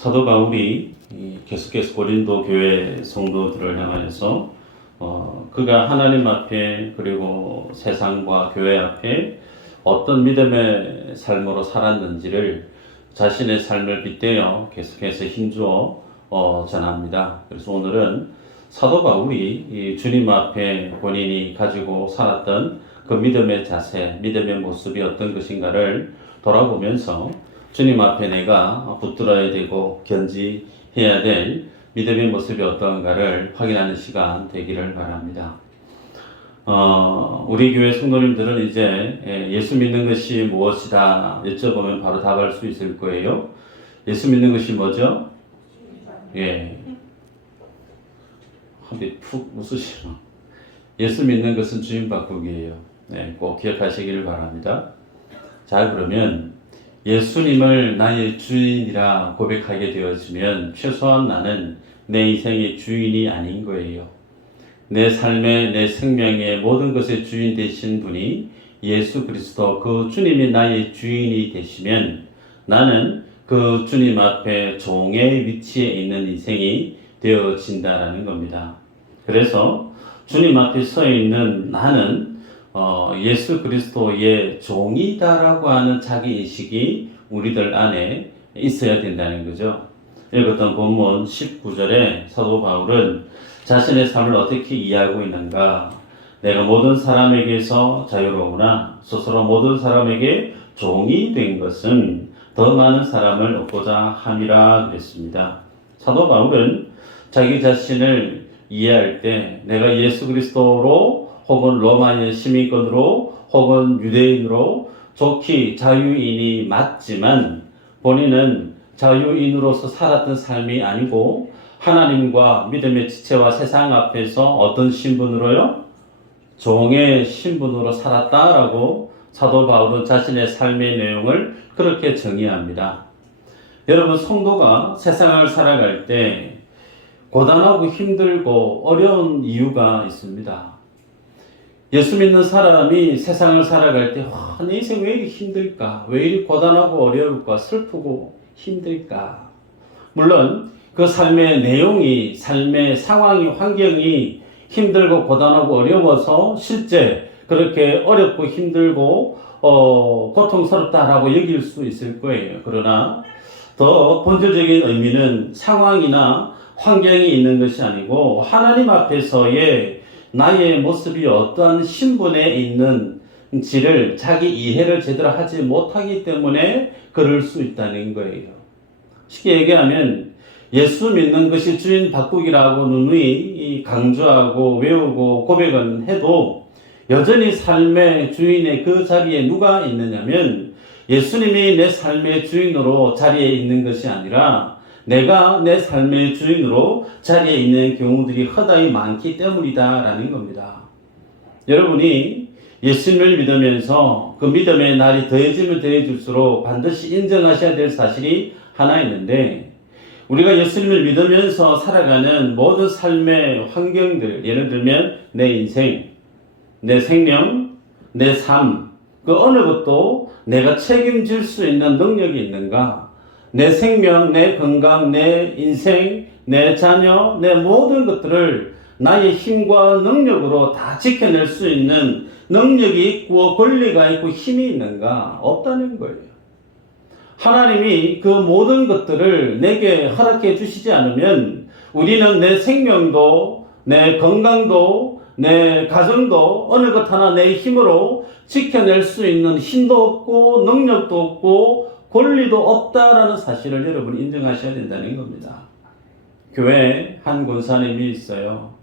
사도 바울이 계속해서 고린도 교회 성도들을 향하여서 그가 하나님 앞에 그리고 세상과 교회 앞에 어떤 믿음의 삶으로 살았는지를 자신의 삶을 빗대어 계속해서 힘주어 전합니다. 그래서 오늘은 사도 바울이 주님 앞에 본인이 가지고 살았던 그 믿음의 자세, 믿음의 모습이 어떤 것인가를 돌아보면서 주님 앞에 내가 붙들어야 되고 견지해야 될 믿음의 모습이 어떤가를 확인하는 시간 되기를 바랍니다. 우리 교회 성도님들은 이제 예수 믿는 것이 무엇이다 여쭤보면 바로 답할 수 있을 거예요. 예수 믿는 것이 뭐죠? 예. 한번 푹 웃으시면 예수 믿는 것은 주인 바꾸기예요. 네, 꼭 기억하시기를 바랍니다. 자, 그러면 예수님을 나의 주인이라 고백하게 되어지면 최소한 나는 내 인생의 주인이 아닌 거예요. 내 삶의, 내 생명의 모든 것의 주인 되신 분이 예수 그리스도 그 주님이 나의 주인이 되시면 나는 그 주님 앞에 종의 위치에 있는 인생이 되어진다라는 겁니다. 그래서 주님 앞에 서 있는 나는 예수 그리스도의 종이다라고 하는 자기 인식이 우리들 안에 있어야 된다는 거죠. 읽었던 본문 19절에 사도 바울은 자신의 삶을 어떻게 이해하고 있는가? 내가 모든 사람에게서 자유로우나 스스로 모든 사람에게 종이 된 것은 더 많은 사람을 얻고자 함이라 그랬습니다. 사도 바울은 자기 자신을 이해할 때 내가 예수 그리스도로 혹은 로마의 시민권으로 혹은 유대인으로 좋기 자유인이 맞지만 본인은 자유인으로서 살았던 삶이 아니고 하나님과 믿음의 지체와 세상 앞에서 어떤 신분으로요? 종의 신분으로 살았다라고 사도 바울은 자신의 삶의 내용을 그렇게 정의합니다. 여러분, 성도가 세상을 살아갈 때 고단하고 힘들고 어려운 이유가 있습니다. 예수 믿는 사람이 세상을 살아갈 때 내 인생 왜 이리 힘들까? 왜 이리 고단하고 어려울까? 슬프고 힘들까? 물론 그 삶의 내용이, 삶의 상황이, 환경이 힘들고 고단하고 어려워서 실제 그렇게 어렵고 힘들고 고통스럽다라고 여길 수 있을 거예요. 그러나 더 본질적인 의미는 상황이나 환경이 있는 것이 아니고 하나님 앞에서의 나의 모습이 어떠한 신분에 있는지를 자기 이해를 제대로 하지 못하기 때문에 그럴 수 있다는 거예요. 쉽게 얘기하면 예수 믿는 것이 주인 바꾸기라고 누누이 강조하고 외우고 고백은 해도 여전히 삶의 주인의 그 자리에 누가 있느냐면 예수님이 내 삶의 주인으로 자리에 있는 것이 아니라 내가 내 삶의 주인으로 자리에 있는 경우들이 허다히 많기 때문이다라는 겁니다. 여러분이 예수님을 믿으면서 그 믿음의 날이 더해지면 더해질수록 반드시 인정하셔야 될 사실이 하나 있는데 우리가 예수님을 믿으면서 살아가는 모든 삶의 환경들, 예를 들면 내 인생, 내 생명, 내 삶, 그 어느 것도 내가 책임질 수 있는 능력이 있는가? 내 생명, 내 건강, 내 인생, 내 자녀, 내 모든 것들을 나의 힘과 능력으로 다 지켜낼 수 있는 능력이 있고 권리가 있고 힘이 있는가? 없다는 거예요. 하나님이 그 모든 것들을 내게 허락해 주시지 않으면 우리는 내 생명도, 내 건강도, 내 가정도 어느 것 하나 내 힘으로 지켜낼 수 있는 힘도 없고 능력도 없고 권리도 없다라는 사실을 여러분이 인정하셔야 된다는 겁니다. 교회에 한 권사님이 있어요.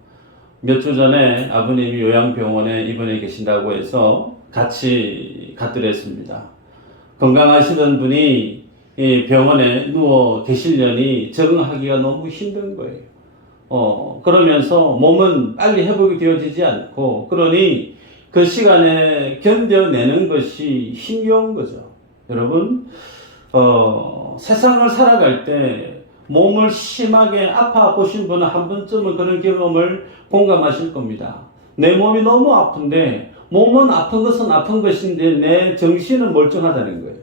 몇 주 전에 아버님이 요양병원에 입원해 계신다고 해서 같이 갔더랬습니다. 건강하시던 분이 병원에 누워 계시려니 적응하기가 너무 힘든 거예요. 그러면서 몸은 빨리 회복이 되어지지 않고 그러니 그 시간에 견뎌내는 것이 힘겨운 거죠. 여러분, 세상을 살아갈 때 몸을 심하게 아파 보신 분은 한 번쯤은 그런 경험을 공감하실 겁니다. 내 몸이 너무 아픈데 몸은 아픈 것은 아픈 것인데 내 정신은 멀쩡하다는 거예요.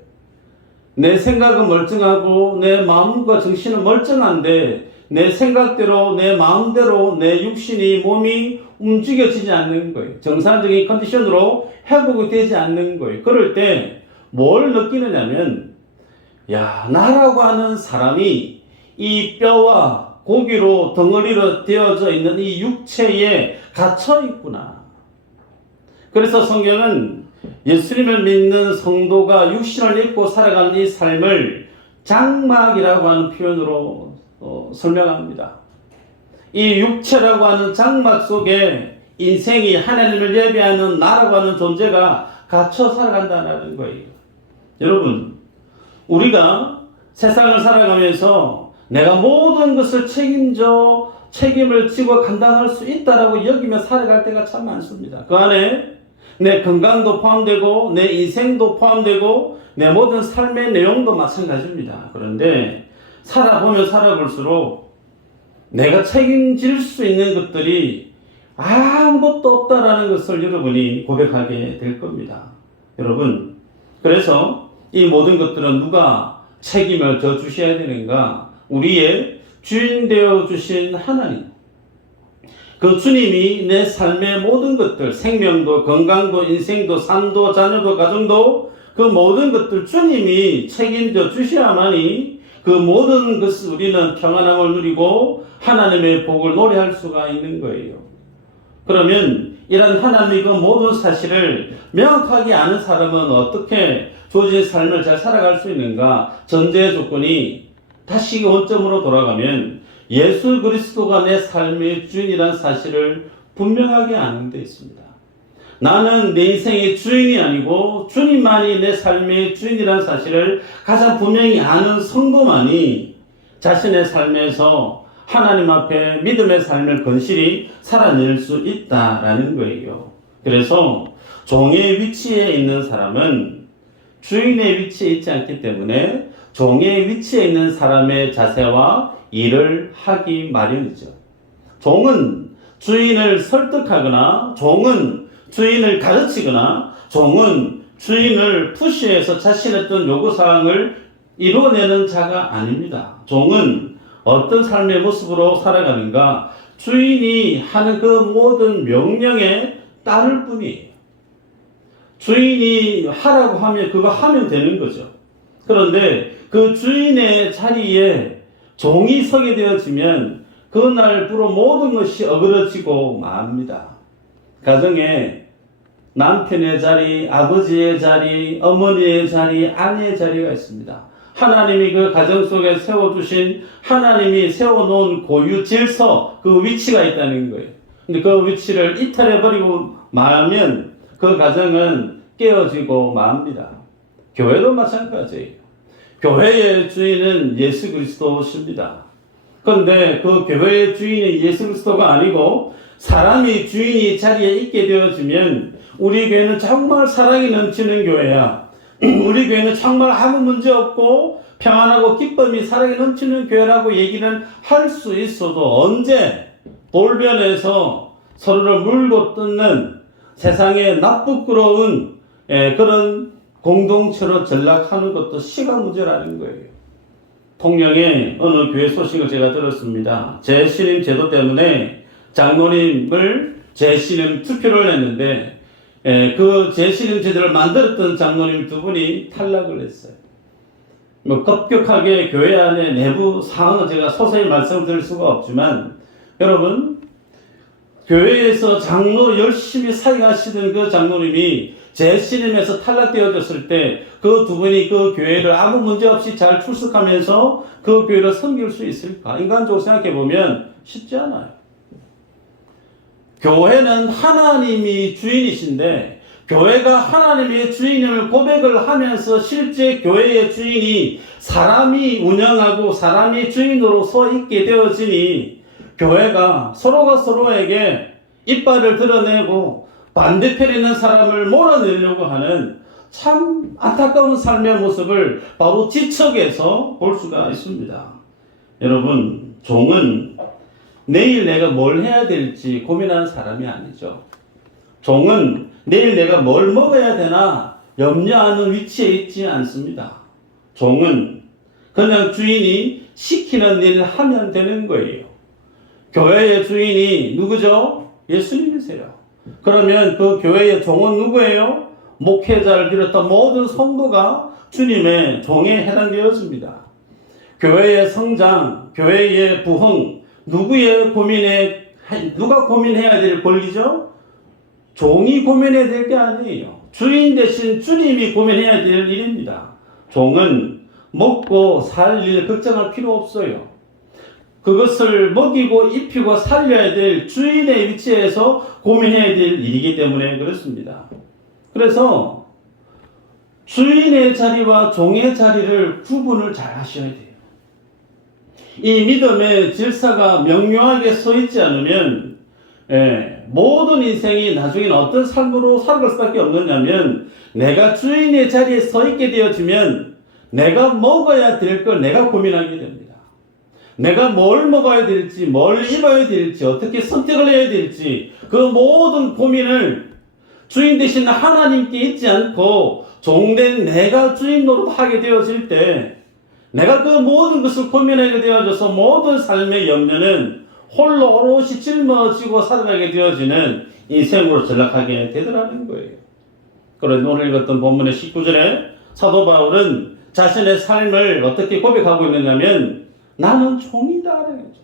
내 생각은 멀쩡하고 내 마음과 정신은 멀쩡한데 내 생각대로 내 마음대로 내 육신이 몸이 움직여지지 않는 거예요. 정상적인 컨디션으로 회복이 되지 않는 거예요. 그럴 때 뭘 느끼느냐면 야, 나라고 하는 사람이 이 뼈와 고기로 덩어리로 되어져 있는 이 육체에 갇혀 있구나. 그래서 성경은 예수님을 믿는 성도가 육신을 입고 살아가는 이 삶을 장막이라고 하는 표현으로 설명합니다. 이 육체라고 하는 장막 속에 인생이 하나님을 예배하는 나라고 하는 존재가 갇혀 살아간다는 거예요. 여러분, 우리가 세상을 살아가면서 내가 모든 것을 책임을 지고 감당할 수 있다라고 여기며 살아갈 때가 참 많습니다. 그 안에 내 건강도 포함되고 내 인생도 포함되고 내 모든 삶의 내용도 마찬가지입니다. 그런데 살아보면 살아볼수록 내가 책임질 수 있는 것들이 아무것도 없다라는 것을 여러분이 고백하게 될 겁니다. 여러분, 그래서 이 모든 것들은 누가 책임을 져 주셔야 되는가? 우리의 주인 되어 주신 하나님. 그 주님이 내 삶의 모든 것들, 생명도, 건강도, 인생도, 삶도, 자녀도, 가정도 그 모든 것들 주님이 책임져 주셔야만이 그 모든 것을 우리는 평안함을 누리고 하나님의 복을 노래할 수가 있는 거예요. 그러면 이런 하나님의 그 모든 사실을 명확하게 아는 사람은 어떻게 주어진 삶을 잘 살아갈 수 있는가? 전제 조건이 다시 원점으로 돌아가면 예수 그리스도가 내 삶의 주인이라는 사실을 분명하게 아는 데 있습니다. 나는 내 인생의 주인이 아니고 주님만이 내 삶의 주인이라는 사실을 가장 분명히 아는 성도만이 자신의 삶에서 하나님 앞에 믿음의 삶을 건실히 살아낼 수 있다라는 거예요. 그래서 종의 위치에 있는 사람은 주인의 위치에 있지 않기 때문에 종의 위치에 있는 사람의 자세와 일을 하기 마련이죠. 종은 주인을 설득하거나 종은 주인을 가르치거나 종은 주인을 푸시해서 자신의 어떤 요구사항을 이루어내는 자가 아닙니다. 종은 어떤 삶의 모습으로 살아가는가? 주인이 하는 그 모든 명령에 따를 뿐이에요. 주인이 하라고 하면 그거 하면 되는 거죠. 그런데 그 주인의 자리에 종이 서게 되어지면 그날부로 모든 것이 어그러지고 맙니다. 가정에 남편의 자리, 아버지의 자리, 어머니의 자리, 아내의 자리가 있습니다. 하나님이 그 가정 속에 세워두신 하나님이 세워놓은 고유 질서, 그 위치가 있다는 거예요. 근데 그 위치를 이탈해버리고 말하면 그 가정은 깨어지고 맙니다. 교회도 마찬가지예요. 교회의 주인은 예수 그리스도십니다. 그런데 그 교회의 주인이 예수 그리스도가 아니고 사람이 주인이 자리에 있게 되어지면 우리 교회는 정말 사랑이 넘치는 교회야. 우리 교회는 정말 아무 문제 없고 평안하고 기쁨이 사랑이 넘치는 교회라고 얘기는 할 수 있어도 언제 돌변해서 서로를 물고 뜯는 세상에 나쁘끄러운 그런 공동체로 전락하는 것도 시간 문제라는 거예요. 통영의 어느 교회 소식을 제가 들었습니다. 재신임 제도 때문에 장로님을 재신임 투표를 했는데 그 재신임 제도를 만들었던 장로님 두 분이 탈락을 했어요. 급격하게 교회 안에 내부 상황은 제가 소세히 말씀드릴 수가 없지만 여러분, 교회에서 장로 열심히 사역하시던 그 장로님이 재신임에서 탈락되어졌을 때 그 두 분이 그 교회를 아무 문제 없이 잘 출석하면서 그 교회를 섬길 수 있을까? 인간적으로 생각해 보면 쉽지 않아요. 교회는 하나님이 주인이신데 교회가 하나님의 주인임을 고백을 하면서 실제 교회의 주인이 사람이 운영하고 사람이 주인으로 서 있게 되어지니 교회가 서로가 서로에게 이빨을 드러내고 반대편에 있는 사람을 몰아내려고 하는 참 안타까운 삶의 모습을 바로 지척에서 볼 수가 있습니다. 여러분, 종은 내일 내가 뭘 해야 될지 고민하는 사람이 아니죠. 종은 내일 내가 뭘 먹어야 되나 염려하는 위치에 있지 않습니다. 종은 그냥 주인이 시키는 일을 하면 되는 거예요. 교회의 주인이 누구죠? 예수님이세요. 그러면 그 교회의 종은 누구예요? 목회자를 비롯한 모든 성도가 주님의 종에 해당되어집니다. 교회의 성장, 교회의 부흥, 누가 고민해야 될 권리죠? 종이 고민해야 될 게 아니에요. 주인 대신 주님이 고민해야 될 일입니다. 종은 먹고 살 일 걱정할 필요 없어요. 그것을 먹이고 입히고 살려야 될 주인의 위치에서 고민해야 될 일이기 때문에 그렇습니다. 그래서 주인의 자리와 종의 자리를 구분을 잘 하셔야 돼요. 이 믿음의 질서가 명료하게 서 있지 않으면 모든 인생이 나중에는 어떤 삶으로 살아갈 수밖에 없느냐면, 내가 주인의 자리에 서 있게 되어지면 내가 먹어야 될 걸 내가 고민하게 됩니다. 내가 뭘 먹어야 될지, 뭘 입어야 될지, 어떻게 선택을 해야 될지, 그 모든 고민을 주인 되신 하나님께 있지 않고 종된 내가 주인 노릇하게 되어질 때, 내가 그 모든 것을 고민하게 되어져서 모든 삶의 염려는 홀로 오롯이 짊어지고 살아가게 되어지는 인생으로 전락하게 되더라는 거예요. 그런데 오늘 읽었던 본문의 19절에 사도 바울은 자신의 삶을 어떻게 고백하고 있느냐면, 나는 종이다라는 거죠.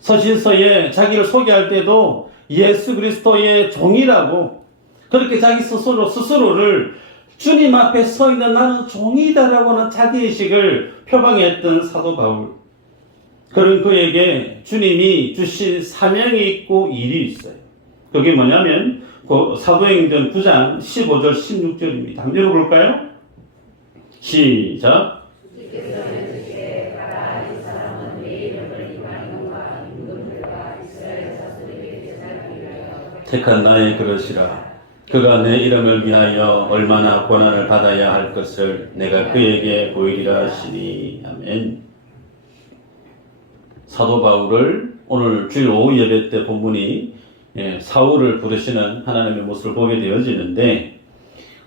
서신서에 자기를 소개할 때도 예수 그리스도의 종이라고, 그렇게 자기 스스로를 주님 앞에 서 있는 나는 종이다라고 하는 자기의식을 표방했던 사도 바울. 그런 그에게 주님이 주신 사명이 있고 일이 있어요. 그게 뭐냐면 그 사도행전 9장 15절 16절입니다. 한번 읽어볼까요? 시작. 택한 나의 그릇이라. 그가 내 이름을 위하여 얼마나 고난을 받아야 할 것을 내가 그에게 보이리라 하시니. 아멘. 사도 바울을 오늘 주일 오후 예배 때 본문이 사울을 부르시는 하나님의 모습을 보게 되어지는데,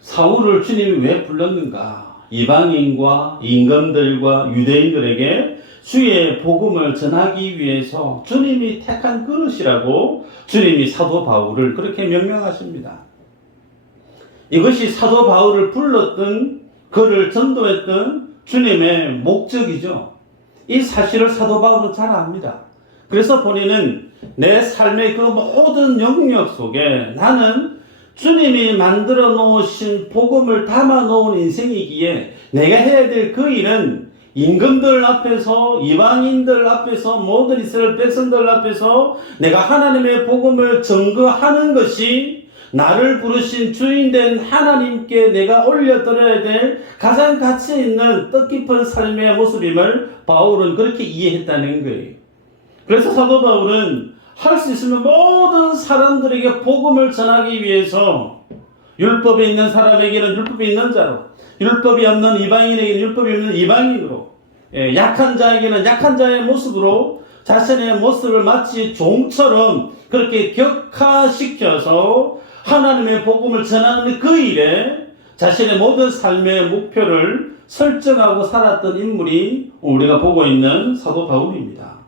사울을 주님이 왜 불렀는가? 이방인과 임금들과 유대인들에게 주의 복음을 전하기 위해서 주님이 택한 그릇이라고 주님이 사도 바울을 그렇게 명명하십니다. 이것이 사도 바울을 불렀던, 그를 전도했던 주님의 목적이죠. 이 사실을 사도 바울은 잘 압니다. 그래서 본인은 내 삶의 그 모든 영역 속에 나는 주님이 만들어 놓으신 복음을 담아 놓은 인생이기에 내가 해야 될 그 일은 임금들 앞에서, 이방인들 앞에서, 모든 이스라엘 백성들 앞에서 내가 하나님의 복음을 증거하는 것이 나를 부르신 주인된 하나님께 내가 올려드려야 될 가장 가치 있는 뜻깊은 삶의 모습임을 바울은 그렇게 이해했다는 거예요. 그래서 사도 바울은 할 수 있으면 모든 사람들에게 복음을 전하기 위해서 율법에 있는 사람에게는 율법이 있는 자로, 율법이 없는 이방인에게는 율법이 없는 이방인으로, 약한 자에게는 약한 자의 모습으로 자신의 모습을 마치 종처럼 그렇게 격화시켜서 하나님의 복음을 전하는 그 일에 자신의 모든 삶의 목표를 설정하고 살았던 인물이 우리가 보고 있는 사도 바울입니다.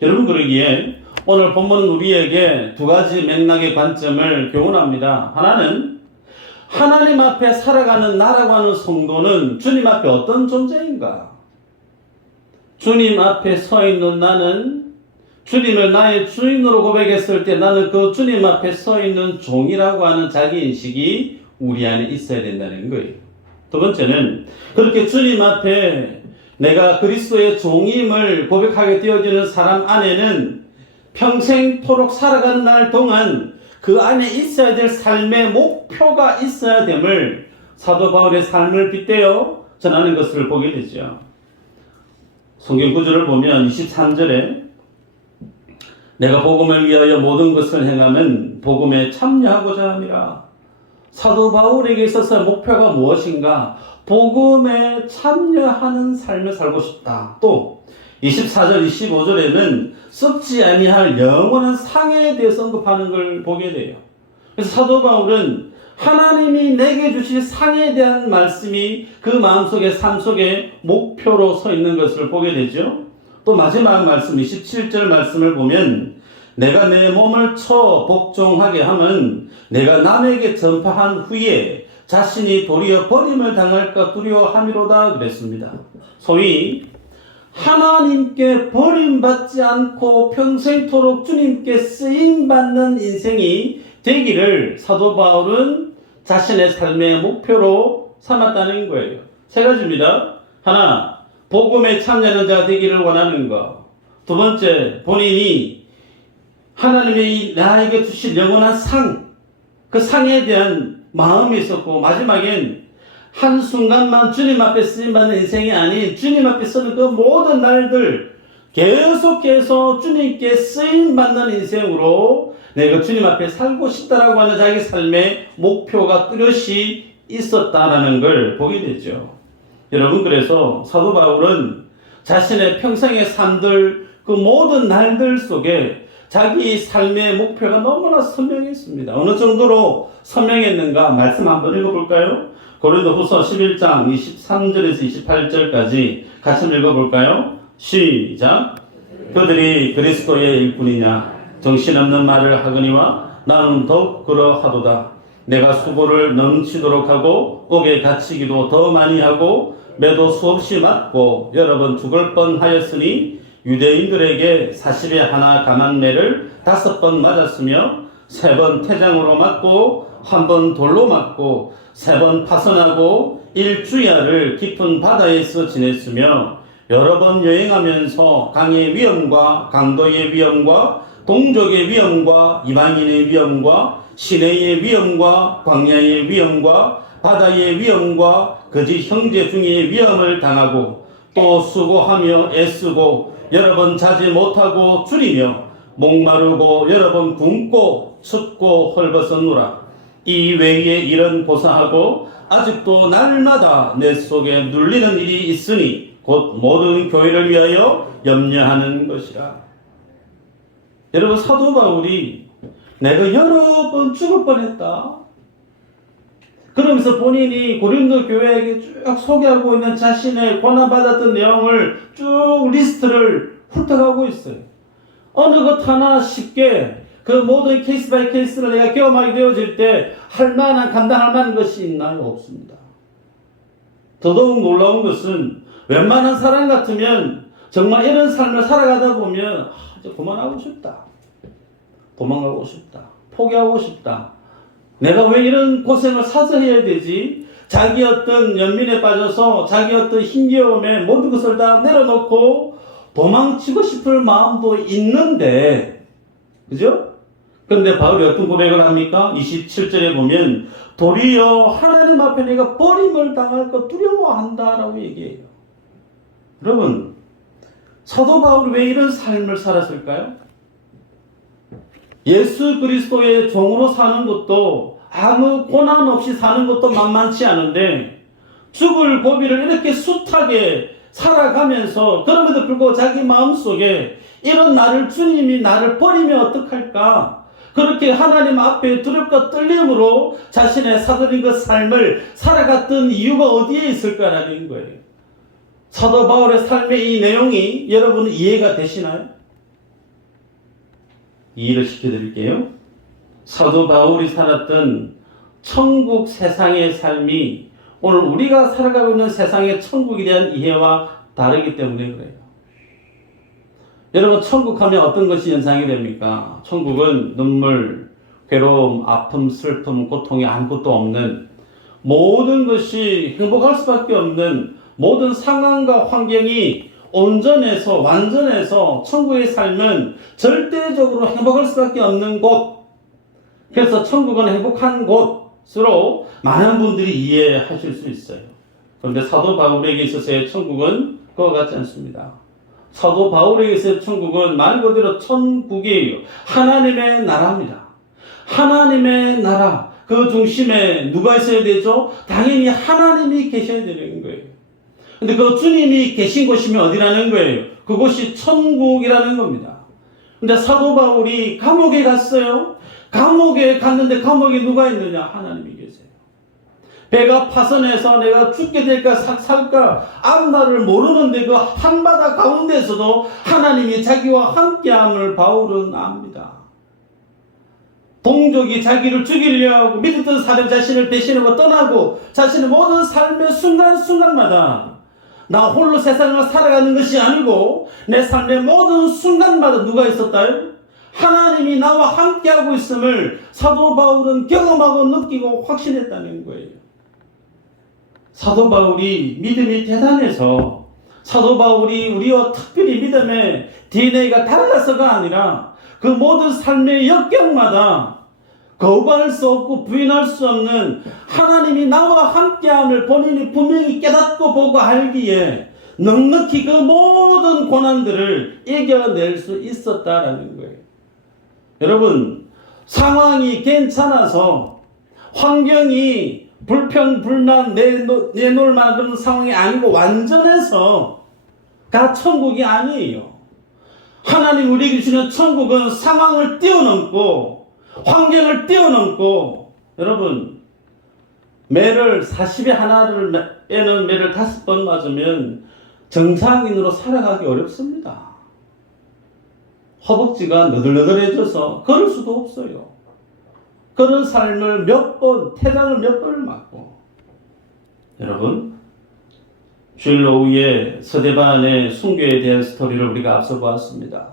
여러분, 그러기에 오늘 본문은 우리에게 두 가지 맥락의 관점을 교훈합니다. 하나는 하나님 앞에 살아가는 나라고 하는 성도는 주님 앞에 어떤 존재인가? 주님 앞에 서 있는 나는 주님을 나의 주인으로 고백했을 때 나는 그 주님 앞에 서 있는 종이라고 하는 자기인식이 우리 안에 있어야 된다는 거예요. 두 번째는 그렇게 주님 앞에 내가 그리스도의 종임을 고백하게 되어지는 사람 안에는 평생토록 살아가는 날 동안 그 안에 있어야 될 삶의 목표가 있어야 됨을 사도 바울의 삶을 빗대어 전하는 것을 보게 되죠. 성경 구절을 보면 23절에 내가 복음을 위하여 모든 것을 행하면 복음에 참여하고자 함이라. 사도 바울에게 있어서 목표가 무엇인가? 복음에 참여하는 삶을 살고 싶다. 또 24절, 25절에는 썩지 아니할 영원한 상에 대해서 언급하는 걸 보게 돼요. 그래서 사도 바울은 하나님이 내게 주실 상에 대한 말씀이 그 마음속에 삶 속에 목표로 서 있는 것을 보게 되죠. 또 마지막 말씀 27절 말씀을 보면 내가 내 몸을 쳐 복종하게 하면 내가 남에게 전파한 후에 자신이 도리어 버림을 당할까 두려워함이로다 그랬습니다. 소위 하나님께 버림받지 않고 평생토록 주님께 쓰임받는 인생이 되기를 사도 바울은 자신의 삶의 목표로 삼았다는 거예요. 세 가지입니다. 하나, 복음에 참여하는 자 되기를 원하는 것. 두 번째, 본인이 하나님이 나에게 주실 영원한 상, 그 상에 대한 마음이 있었고, 마지막엔 한순간만 주님 앞에 쓰임받는 인생이 아닌 주님 앞에 서는 그 모든 날들 계속해서 주님께 쓰임받는 인생으로 내가 주님 앞에 살고 싶다라고 하는 자기 삶의 목표가 뚜렷이 있었다라는 걸 보게 되죠. 여러분, 그래서 사도 바울은 자신의 평생의 삶들 그 모든 날들 속에 자기 삶의 목표가 너무나 선명했습니다. 어느 정도로 선명했는가 말씀 한번 읽어볼까요? 고린도후서 11장 23절에서 28절까지 같이 읽어볼까요? 시작. 그들이 그리스도의 일꾼이냐 정신없는 말을 하거니와 나는 더욱 그러하도다. 내가 수고를 넘치도록 하고 옥에 갇히기도 더 많이 하고 매도 수없이 맞고 여러 번 죽을 뻔하였으니 유대인들에게 40에 하나 감한 매를 5번 맞았으며 3번 태장으로 맞고 1번 돌로 맞고 3번 파선하고 1주야를 깊은 바다에서 지냈으며 여러 번 여행하면서 강의 위험과 강도의 위험과 동족의 위험과 이방인의 위험과 시내의 위험과 광야의 위험과 바다의 위험과 거짓 형제 중의 위험을 당하고 또 수고하며 애쓰고 여러 번 자지 못하고 줄이며 목마르고 여러 번 굶고 춥고 헐벗었노라. 이 외에 이런 고사하고 아직도 날마다 내 속에 눌리는 일이 있으니 곧 모든 교회를 위하여 염려하는 것이라. 여러분, 사도 바울이 내가 여러 번 죽을 뻔했다. 그러면서 본인이 고린도 교회에게 쭉 소개하고 있는 자신의 고난받았던 내용을 쭉 리스트를 훑어가고 있어요. 어느 것 하나 쉽게 그 모든 케이스 바이 케이스를 내가 경험하게 되어질 때 할 만한, 감당할 만한 것이 있나요? 없습니다. 더더욱 놀라운 것은 웬만한 사람 같으면 정말 이런 삶을 살아가다 보면 이제 그만하고 싶다. 도망가고 싶다. 포기하고 싶다. 내가 왜 이런 고생을 사서 해야 되지? 자기 어떤 연민에 빠져서 자기 어떤 힘겨움에 모든 것을 다 내려놓고 도망치고 싶을 마음도 있는데, 그죠? 그런데 바울이 어떤 고백을 합니까? 27절에 보면 도리어 하나님 앞에 내가 버림을 당할 것 두려워한다라고 얘기해요. 여러분, 사도 바울이 왜 이런 삶을 살았을까요? 예수 그리스도의 종으로 사는 것도 아무 고난 없이 사는 것도 만만치 않은데 죽을 고비를 이렇게 숱하게 살아가면서 그럼에도 불구하고 자기 마음속에 이런 나를 주님이 나를 버리면 어떡할까? 그렇게 하나님 앞에 두렵고 떨림으로 자신의 사도인 그 삶을 살아갔던 이유가 어디에 있을까라는 거예요. 사도 바울의 삶의 이 내용이 여러분 이해가 되시나요? 이해를 시켜드릴게요. 사도 바울이 살았던 천국 세상의 삶이 오늘 우리가 살아가고 있는 세상의 천국에 대한 이해와 다르기 때문에 그래요. 여러분, 천국 하면 어떤 것이 연상이 됩니까? 천국은 눈물, 괴로움, 아픔, 슬픔, 고통이 아무것도 없는 모든 것이 행복할 수밖에 없는 모든 상황과 환경이 온전해서 완전해서 천국의 삶은 절대적으로 행복할 수밖에 없는 곳. 그래서 천국은 행복한 곳으로 많은 분들이 이해하실 수 있어요. 그런데 사도 바울에게 있어서의 천국은 그와 같지 않습니다. 사도 바울에게 있어서의 천국은 말 그대로 천국이에요. 하나님의 나라입니다. 하나님의 나라, 그 중심에 누가 있어야 되죠? 당연히 하나님이 계셔야 되는 거예요. 근데 그 주님이 계신 곳이면 어디라는 거예요? 그곳이 천국이라는 겁니다. 근데 사도 바울이 감옥에 갔어요. 감옥에 갔는데 감옥에 누가 있느냐? 하나님이 계세요. 배가 파선해서 내가 죽게 될까 살까 앞날을 모르는데 그 한바다 가운데서도 하나님이 자기와 함께함을 바울은 압니다. 동족이 자기를 죽이려 하고 믿었던 사람 자신을 배신하고 떠나고 자신의 모든 삶의 순간순간마다 나 홀로 세상을 살아가는 것이 아니고 내 삶의 모든 순간마다 누가 있었다요? 하나님이 나와 함께하고 있음을 사도 바울은 경험하고 느끼고 확신했다는 거예요. 사도 바울이 믿음이 대단해서 사도 바울이 우리와 특별히 믿음의 DNA가 달라서가 아니라 그 모든 삶의 역경마다 거부할 수 없고 부인할 수 없는 하나님이 나와 함께함을 본인이 분명히 깨닫고 보고 알기에 넉넉히 그 모든 고난들을 이겨낼 수 있었다라는 거예요. 여러분, 상황이 괜찮아서 환경이 불평불만 내놓을 만한 그런 상황이 아니고 완전해서가 천국이 아니에요. 하나님 우리에게 주시는 천국은 상황을 뛰어넘고 환경을 뛰어넘고 여러분 매를 40에 하나에는 매를 5번 맞으면 정상인으로 살아가기 어렵습니다. 허벅지가 너덜너덜해져서 걸을 수도 없어요. 그런 삶을 태장을 몇 번을 맞고 여러분 주일 오후에 스데반의 순교에 대한 스토리를 우리가 앞서 보았습니다.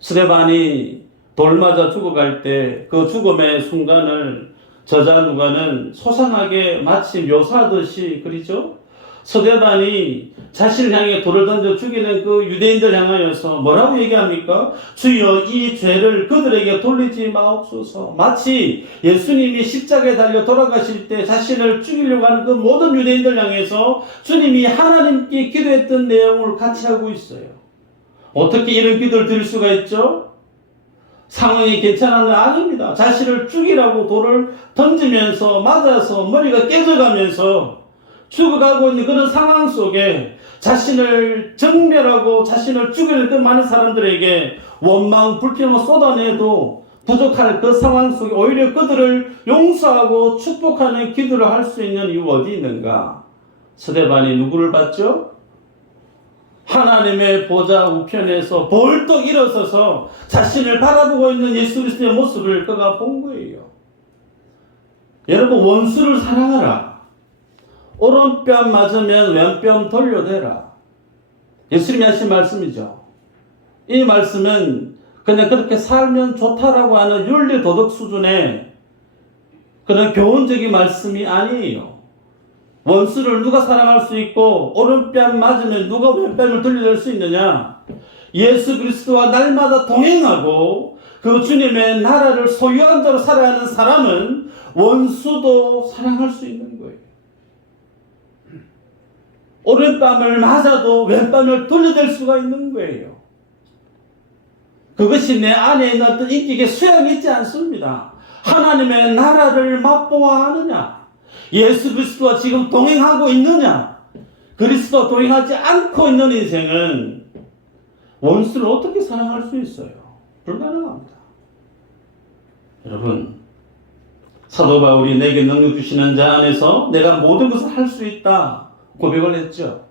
스데반이 돌 맞아 죽어갈 때 그 죽음의 순간을 저자 누가는 소상하게 마치 묘사하듯이 그리죠. 스데반이 자신을 향해 돌을 던져 죽이는 그 유대인들 향하여서 뭐라고 얘기합니까? 주여 이 죄를 그들에게 돌리지 마옵소서. 마치 예수님이 십자가에 달려 돌아가실 때 자신을 죽이려고 하는 그 모든 유대인들 향해서 주님이 하나님께 기도했던 내용을 같이 하고 있어요. 어떻게 이런 기도를 드릴 수가 있죠? 상황이 괜찮은 건 아닙니다. 자신을 죽이라고 돌을 던지면서 맞아서 머리가 깨져가면서 죽어가고 있는 그런 상황 속에 자신을 정멸하고 자신을 죽이는 그 많은 사람들에게 원망, 불평을 쏟아내도 부족할 그 상황 속에 오히려 그들을 용서하고 축복하는 기도를 할 수 있는 이유 어디 있는가? 스데반이 누구를 봤죠? 하나님의 보좌 우편에서 벌떡 일어서서 자신을 바라보고 있는 예수 그리스도의 모습을 그가 본 거예요. 여러분 원수를 사랑하라. 오른뺨 맞으면 왼뺨 돌려대라. 예수님이 하신 말씀이죠. 이 말씀은 그냥 그렇게 살면 좋다라고 하는 윤리 도덕 수준의 그런 교훈적인 말씀이 아니에요. 원수를 누가 사랑할 수 있고 오른뺨 맞으면 누가 왼뺨을 돌려댈 수 있느냐? 예수 그리스도와 날마다 동행하고 그 주님의 나라를 소유한 자로 살아가는 사람은 원수도 사랑할 수 있는 거예요. 오른뺨을 맞아도 왼뺨을 돌려댈 수가 있는 거예요. 그것이 내 안에 있는 어떤 인격의 수양이 있지 않습니다. 하나님의 나라를 맛보아 하느냐? 예수 그리스도와 지금 동행하고 있느냐? 그리스도와 동행하지 않고 있는 인생은 원수를 어떻게 사랑할 수 있어요? 불가능합니다. 여러분, 사도 바울이 내게 능력 주시는 자 안에서 내가 모든 것을 할 수 있다 고백을 했죠.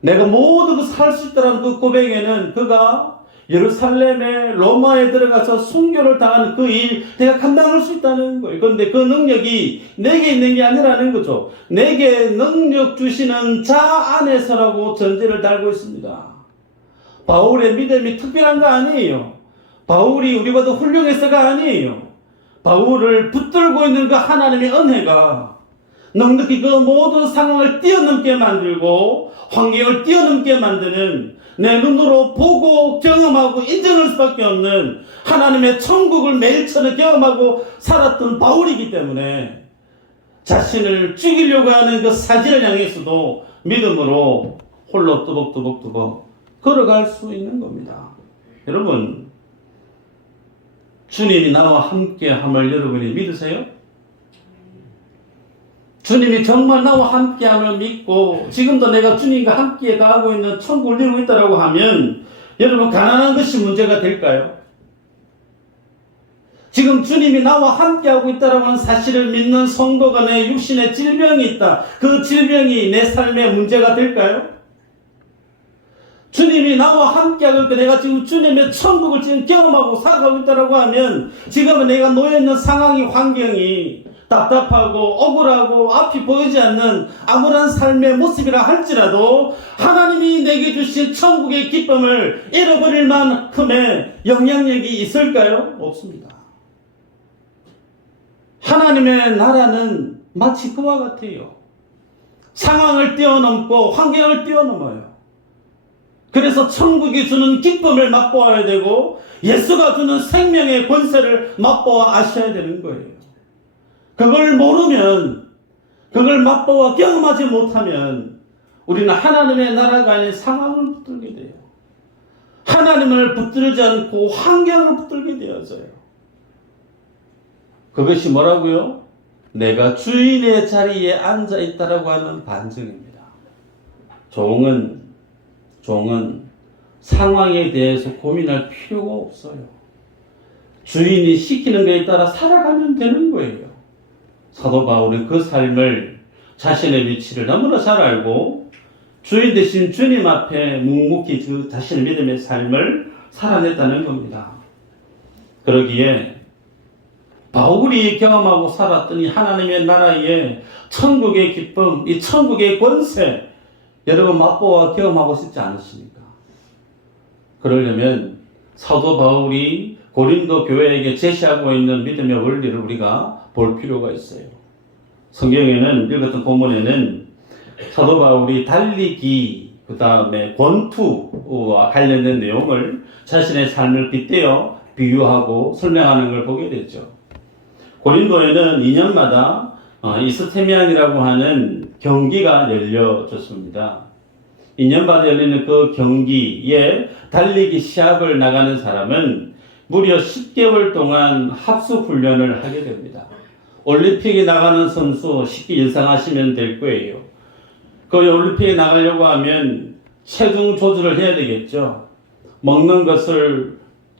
내가 모든 것을 할 수 있다는 그 고백에는 그가 예루살렘에 로마에 들어가서 순교를 당하는 그 일 내가 감당할 수 있다는 거예요. 그런데 그 능력이 내게 있는 게 아니라는 거죠. 내게 능력 주시는 자 안에서라고 전제를 달고 있습니다. 바울의 믿음이 특별한 거 아니에요. 바울이 우리보다 훌륭해서가 아니에요. 바울을 붙들고 있는 그 하나님의 은혜가 넉넉히 그 모든 상황을 뛰어넘게 만들고 환경을 뛰어넘게 만드는 내 눈으로 보고 경험하고 인정할 수밖에 없는 하나님의 천국을 매일처럼 경험하고 살았던 바울이기 때문에 자신을 죽이려고 하는 그 사지를 향해서도 믿음으로 홀로 뚜벅뚜벅 걸어갈 수 있는 겁니다. 여러분, 주님이 나와 함께함을 여러분이 믿으세요? 주님이 정말 나와 함께함을 믿고 지금도 내가 주님과 함께 가고 있는 천국을 누리고 있다고 하면 여러분 가난한 것이 문제가 될까요? 지금 주님이 나와 함께하고 있다라고 하는 사실을 믿는 성도가 내 육신에 질병이 있다. 그 질병이 내 삶의 문제가 될까요? 주님이 나와 함께하고 있고 내가 지금 주님의 천국을 지금 경험하고 살아가고 있다라고 하면 지금은 내가 놓여있는 상황이 환경이 답답하고 억울하고 앞이 보이지 않는 암울한 삶의 모습이라 할지라도 하나님이 내게 주신 천국의 기쁨을 잃어버릴 만큼의 영향력이 있을까요? 없습니다. 하나님의 나라는 마치 그와 같아요. 상황을 뛰어넘고 환경을 뛰어넘어요. 그래서 천국이 주는 기쁨을 맛보아야 되고 예수가 주는 생명의 권세를 맛보아 아셔야 되는 거예요. 그걸 모르면, 그걸 맛보아 경험하지 못하면 우리는 하나님의 나라가 아닌 상황을 붙들게 돼요. 하나님을 붙들지 않고 환경을 붙들게 되어져요. 그것이 뭐라고요? 내가 주인의 자리에 앉아 있다라고 하는 반증입니다. 종은 상황에 대해서 고민할 필요가 없어요. 주인이 시키는 것에 따라 살아가면 되는 거예요. 사도 바울은 그 삶을 자신의 위치를 너무나 잘 알고 주인 대신 주님 앞에 묵묵히 그 자신의 믿음의 삶을 살아냈다는 겁니다. 그러기에 바울이 경험하고 살았던 이 하나님의 나라의 천국의 기쁨, 이 천국의 권세, 여러분 맛보아 경험하고 싶지 않으십니까? 그러려면 사도 바울이 고린도 교회에게 제시하고 있는 믿음의 원리를 우리가 볼 필요가 있어요. 성경에는, 읽었던 본문에는 사도 바울이 달리기, 그 다음에 권투와 관련된 내용을 자신의 삶을 빗대어 비유하고 설명하는 걸 보게 되죠. 고린도에는 2년마다 이스테미안이라고 하는 경기가 열려졌습니다. 2년마다 열리는 그 경기에 달리기 시합을 나가는 사람은 무려 10개월 동안 합숙훈련을 하게 됩니다. 올림픽에 나가는 선수 쉽게 예상하시면 될 거예요. 그 올림픽에 나가려고 하면 체중 조절을 해야 되겠죠. 먹는 것을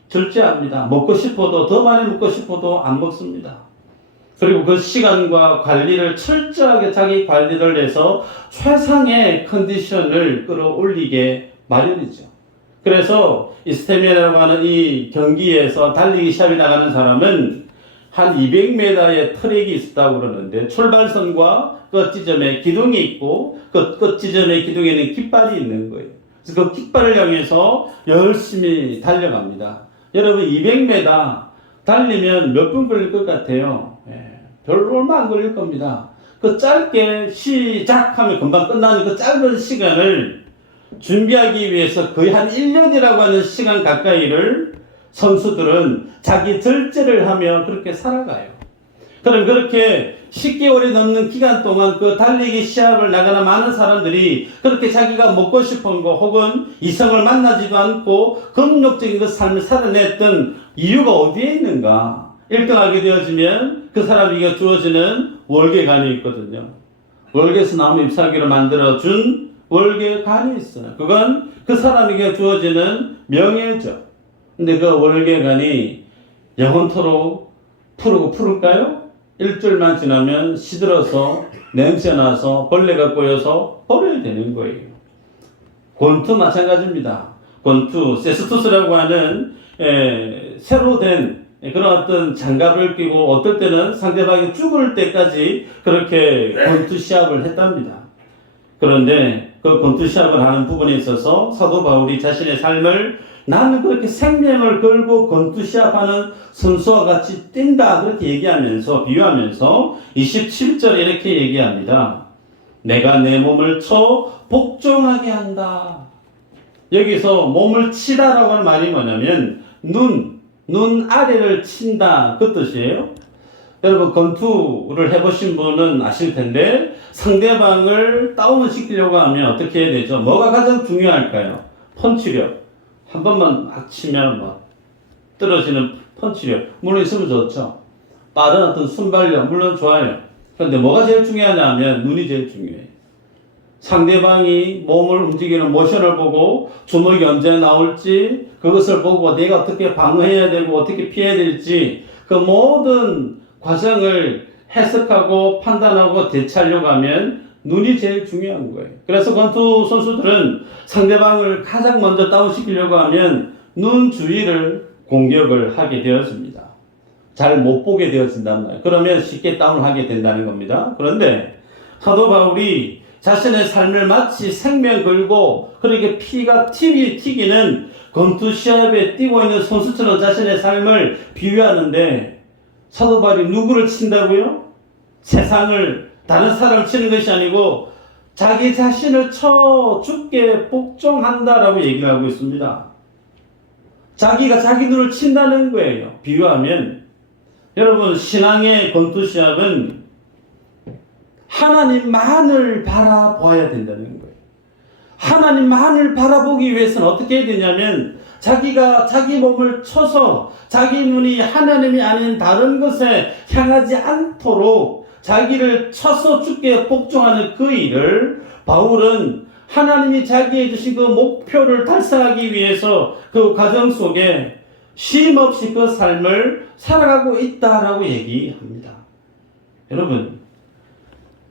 절제합니다. 먹고 싶어도, 더 많이 먹고 싶어도 안 먹습니다. 그리고 그 시간과 관리를 철저하게 자기 관리를 해서 최상의 컨디션을 끌어올리게 마련이죠. 그래서 이스테미라고 하는 이 경기에서 달리기 시합에 나가는 사람은 한 200m의 트랙이 있다고 그러는데 출발선과 끝 지점에 기둥이 있고 그 끝 지점의 기둥에는 깃발이 있는 거예요. 그래서 그 깃발을 향해서 열심히 달려갑니다. 여러분 200m 달리면 몇 분 걸릴 것 같아요? 별로 얼마 안 걸릴 겁니다. 그 짧게 시작하면 금방 끝나는 그 짧은 시간을 준비하기 위해서 거의 한 1년이라고 하는 시간 가까이를 선수들은 자기 절제를 하며 그렇게 살아가요. 그럼 그렇게 10개월이 넘는 기간 동안 그 달리기 시합을 나가는 많은 사람들이 그렇게 자기가 먹고 싶은 거 혹은 이성을 만나지도 않고 긍정적인 그 삶을 살아냈던 이유가 어디에 있는가? 1등하게 되어지면 그 사람에게 주어지는 월계관이 있거든요. 월계에서 나무 잎사귀로 만들어준 월계관이 있어요. 그건 그 사람에게 주어지는 명예죠. 근데 그 월계관이 영원토록 푸를까요? 일주일만 지나면 시들어서 냄새나서 벌레가 꼬여서 버려야 되는 거예요. 권투 마찬가지입니다. 권투, 세스투스라고 하는 새로 된 그런 어떤 장갑을 끼고 어떨 때는 상대방이 죽을 때까지 그렇게 권투 시합을 했답니다. 그런데 그 권투 시합을 하는 부분에 있어서 사도 바울이 자신의 삶을 나는 그렇게 생명을 걸고 권투 시합하는 선수와 같이 뛴다 그렇게 얘기하면서 비유하면서 27절에 이렇게 얘기합니다. 내가 내 몸을 쳐 복종하게 한다. 여기서 몸을 치다라고 하는 말이 뭐냐면 눈 아래를 친다 그 뜻이에요. 여러분 권투를 해보신 분은 아실 텐데 상대방을 다운을 시키려고 하면 어떻게 해야 되죠? 뭐가 가장 중요할까요? 펀치력. 한 번만 막 치면 뭐 떨어지는 펀치력 물론 있으면 좋죠. 빠른 어떤 순발력 물론 좋아요. 그런데 뭐가 제일 중요하냐 하면 눈이 제일 중요해요. 상대방이 몸을 움직이는 모션을 보고 주먹이 언제 나올지 그것을 보고 내가 어떻게 방어해야 되고 어떻게 피해야 될지 그 모든 과정을 해석하고 판단하고 대처하려고 하면 눈이 제일 중요한 거예요. 그래서 권투 선수들은 상대방을 가장 먼저 다운시키려고 하면 눈 주위를 공격을 하게 되어집니다. 잘 못 보게 되어진단 말이에요. 그러면 쉽게 다운을 하게 된다는 겁니다. 그런데 사도 바울이 자신의 삶을 마치 생명 걸고 그렇게 피가 튀기는 권투 시합에 뛰고 있는 선수처럼 자신의 삶을 비유하는데 사도 바울이 누구를 친다고요? 세상을, 다른 사람을 치는 것이 아니고 자기 자신을 쳐 죽게 복종한다라고 얘기를 하고 있습니다. 자기가 자기 눈을 친다는 거예요. 비유하면 여러분, 신앙의 권투 시합은 하나님만을 바라봐야 된다는 거예요. 하나님만을 바라보기 위해서는 어떻게 해야 되냐면 자기가 자기 몸을 쳐서 자기 눈이 하나님이 아닌 다른 것에 향하지 않도록 자기를 쳐서 죽게 복종하는 그 일을 바울은 하나님이 자기에게 주신 그 목표를 달성하기 위해서 그 과정 속에 쉼없이 그 삶을 살아가고 있다라고 얘기합니다. 여러분,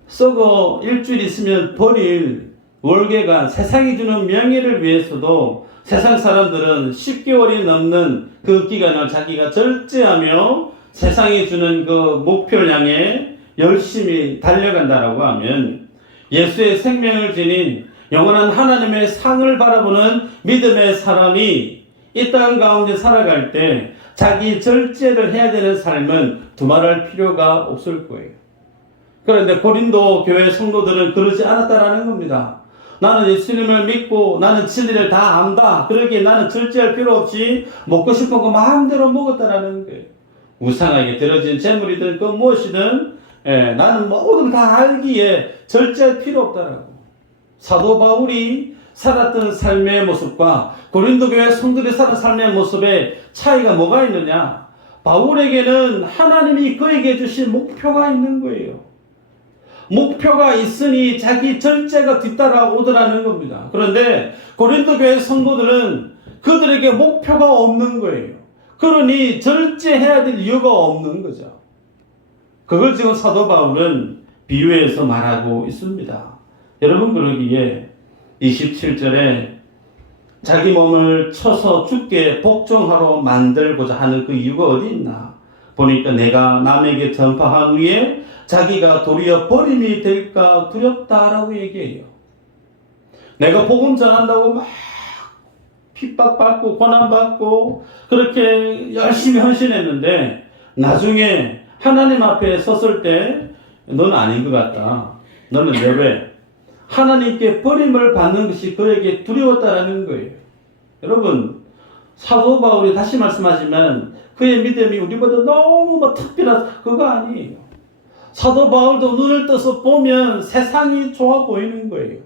썩어 일주일 있으면 버릴 월계관, 세상이 주는 명예를 위해서도 세상 사람들은 10개월이 넘는 그 기간을 자기가 절제하며 세상이 주는 그 목표를 향해 열심히 달려간다라고 하면 예수의 생명을 지닌 영원한 하나님의 상을 바라보는 믿음의 사람이 이 땅 가운데 살아갈 때 자기 절제를 해야 되는 삶은 두말할 필요가 없을 거예요. 그런데 고린도 교회 성도들은 그러지 않았다라는 겁니다. 나는 예수님을 믿고 나는 진리를 다 안다. 그러기에 나는 절제할 필요 없이 먹고 싶은 거 마음대로 먹었다라는 거예요. 우상하게 들어진 재물이든 그 무엇이든 나는 모든 다 알기에 절제할 필요 없다라고. 사도 바울이 살았던 삶의 모습과 고린도 교회 성도들이 살았던 삶의 모습에 차이가 뭐가 있느냐? 바울에게는 하나님이 그에게 주신 목표가 있는 거예요. 목표가 있으니 자기 절제가 뒤따라오더라는 겁니다. 그런데 고린도 교회 성도들은 그들에게 목표가 없는 거예요. 그러니 절제해야 될 이유가 없는 거죠. 그걸 지금 사도 바울은 비유해서 말하고 있습니다. 여러분, 그러기에 27절에 자기 몸을 쳐서 죽게 복종하러 만들고자 하는 그 이유가 어디 있나? 보니까 내가 남에게 전파한 후에 자기가 도리어 버림이 될까 두렵다라고 얘기해요. 내가 복음 전한다고 막 핍박받고 고난받고 그렇게 열심히 헌신했는데 나중에 하나님 앞에 섰을 때 너는 아닌 것 같다. 너는 왜 하나님께 버림을 받는 것이 그에게 두려웠다라는 거예요. 여러분, 사도 바울이 다시 말씀하지만 그의 믿음이 우리보다 너무 특별한 그거 아니에요. 사도 바울도 눈을 떠서 보면 세상이 좋아 보이는 거예요.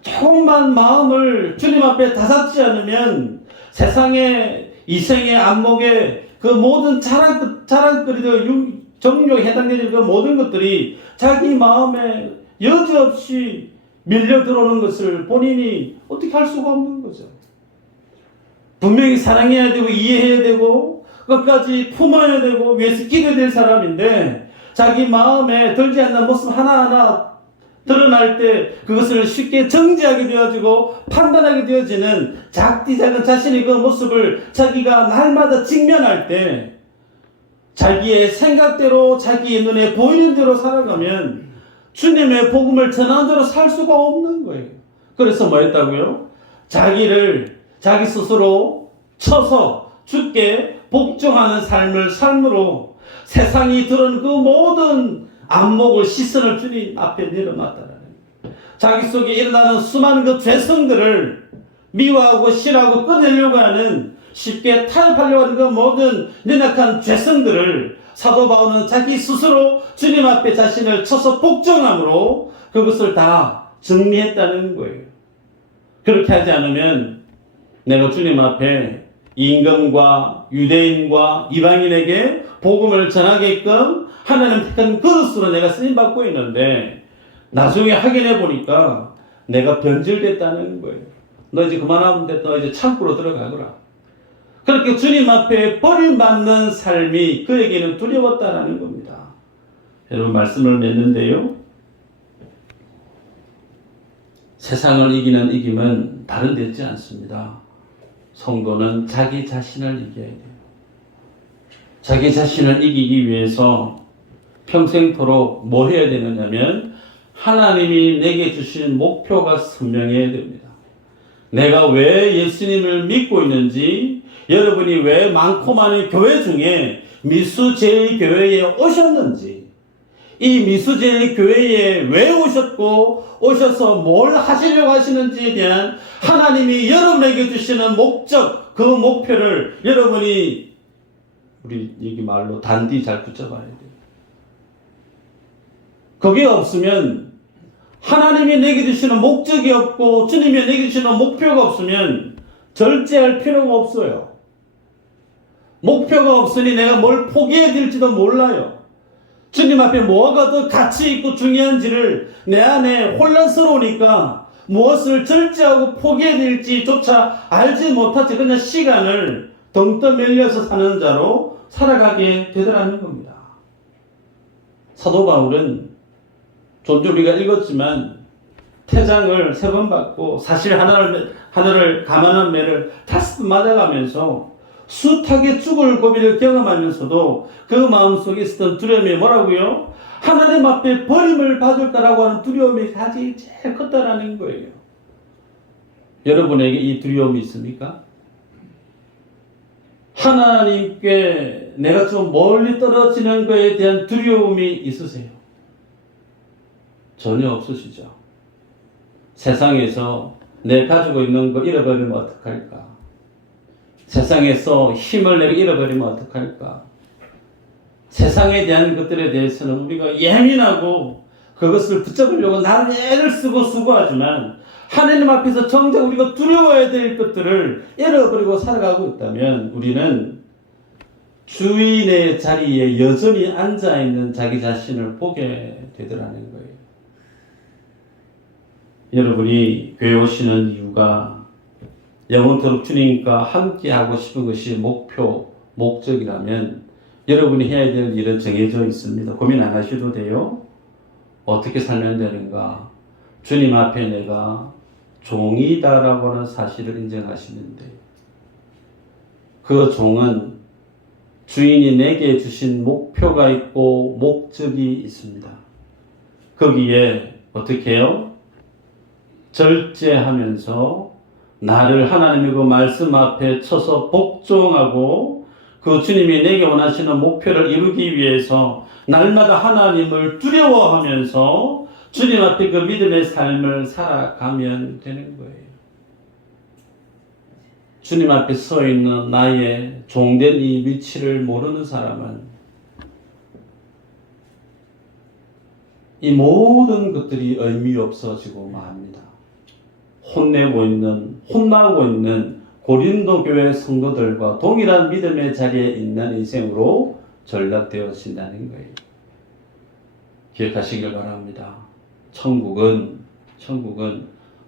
조금만 마음을 주님 앞에 다잡지 않으면 세상의 이생의 안목에 그 모든 자랑거리들, 정욕에 해당되는 그 모든 것들이 자기 마음에 여지없이 밀려 들어오는 것을 본인이 어떻게 할 수가 없는 거죠. 분명히 사랑해야 되고 이해해야 되고 끝까지 품어야 되고 위해서 기도될 사람인데 자기 마음에 들지 않는 모습 하나하나 드러날 때 그것을 쉽게 정지하게 되어지고 판단하게 되어지는 작디 작은 자신의 그 모습을 자기가 날마다 직면할 때 자기의 생각대로 자기의 눈에 보이는 대로 살아가면 주님의 복음을 전하는 대로 살 수가 없는 거예요. 그래서 뭐 했다고요? 자기 스스로 쳐서 죽게 복종하는 삶으로 세상이 들은 그 모든 안목을 시선을 주님 앞에 내려놨다라는 거예요. 자기 속에 일어나는 수많은 그 죄성들을 미워하고 싫어하고 끊으려고 하는 쉽게 타협하려고 하는 그 모든 연약한 죄성들을 사도 바울은 자기 스스로 주님 앞에 자신을 쳐서 복종함으로 그것을 다 정리했다는 거예요. 그렇게 하지 않으면 내가 주님 앞에 임금과 유대인과 이방인에게 복음을 전하게끔 하나님 택한 그릇으로 내가 쓰임받고 있는데 나중에 확인해 보니까 내가 변질됐다는 거예요. 너 이제 그만하면 돼. 너 이제 창고로 들어가거라. 그렇게 주님 앞에 버림받는 삶이 그에게는 두려웠다라는 겁니다. 여러분 말씀을 맺는데요. 세상을 이기는 이김은 다른 데 있지 않습니다. 성도는 자기 자신을 이겨야 돼요. 자기 자신을 이기기 위해서 평생토록 뭐 해야 되느냐면 하나님이 내게 주신 목표가 선명해야 됩니다. 내가 왜 예수님을 믿고 있는지, 여러분이 왜 많고 많은 교회 중에 미수제일교회에 오셨는지, 이 미수제일교회에 왜 오셨고 오셔서 뭘 하시려고 하시는지에 대한 하나님이 여러분에게 주시는 목적, 그 목표를 여러분이 우리 얘기 말로 단디 잘 붙잡아야 돼요. 그게 없으면, 하나님이 내게 주시는 목적이 없고 주님이 내게 주시는 목표가 없으면 절제할 필요가 없어요. 목표가 없으니 내가 뭘 포기해야 될지도 몰라요. 주님 앞에 뭐가 더 가치 있고 중요한지를 내 안에 혼란스러우니까 무엇을 절제하고 포기해야 될지조차 알지 못하지 그냥 시간을 덩떠 밀려서 사는 자로 살아가게 되더라는 겁니다. 사도 바울은 존재 우리가 읽었지만 태장을 3번 받고 사실 하나를 감안한 매를 5번 맞아가면서 숱하게 죽을 고비를 경험하면서도 그 마음속에 있었던 두려움이 뭐라고요? 하나님 앞에 버림을 받을까라고 하는 두려움이 가장 제일 컸다라는 거예요. 여러분에게 이 두려움이 있습니까? 하나님께 내가 좀 멀리 떨어지는 것에 대한 두려움이 있으세요? 전혀 없으시죠? 세상에서 내 가지고 있는 거 잃어버리면 어떡할까? 세상에서 힘을 내가 잃어버리면 어떡할까? 세상에 대한 것들에 대해서는 우리가 예민하고 그것을 붙잡으려고 나를 애를 쓰고 수고하지만 하나님 앞에서 정작 우리가 두려워해야 될 것들을 잃어버리고 살아가고 있다면 우리는 주인의 자리에 여전히 앉아있는 자기 자신을 보게 되더라는 거예요. 여러분이 교회 오시는 이유가 영원토록 주님과 함께하고 싶은 것이 목표, 목적이라면 여러분이 해야 될 일은 정해져 있습니다. 고민 안 하셔도 돼요. 어떻게 살면 되는가? 주님 앞에 내가 종이다라고 하는 사실을 인정하시는데 그 종은 주인이 내게 주신 목표가 있고 목적이 있습니다. 거기에 어떻게 해요? 절제하면서 나를 하나님의 그 말씀 앞에 쳐서 복종하고 그 주님이 내게 원하시는 목표를 이루기 위해서 날마다 하나님을 두려워하면서 주님 앞에 그 믿음의 삶을 살아가면 되는 거예요. 주님 앞에 서 있는 나의 종된 이 위치를 모르는 사람은 이 모든 것들이 의미 없어지고 맙니다. 혼나고 있는 고린도 교회 성도들과 동일한 믿음의 자리에 있는 인생으로 전락되어진다는 거예요. 기억하시길 바랍니다. 천국은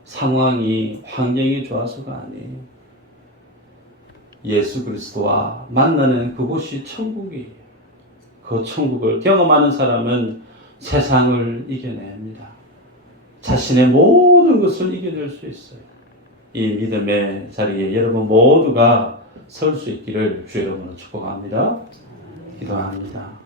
상황이, 환경이 좋아서가 아니에요. 예수 그리스도와 만나는 그곳이 천국이에요. 그 천국을 경험하는 사람은 세상을 이겨냅니다. 자신의 모든 것을 이겨낼 수 있어요. 이 믿음의 자리에 여러분 모두가 설 수 있기를 주 여러분을 축복합니다. 기도합니다.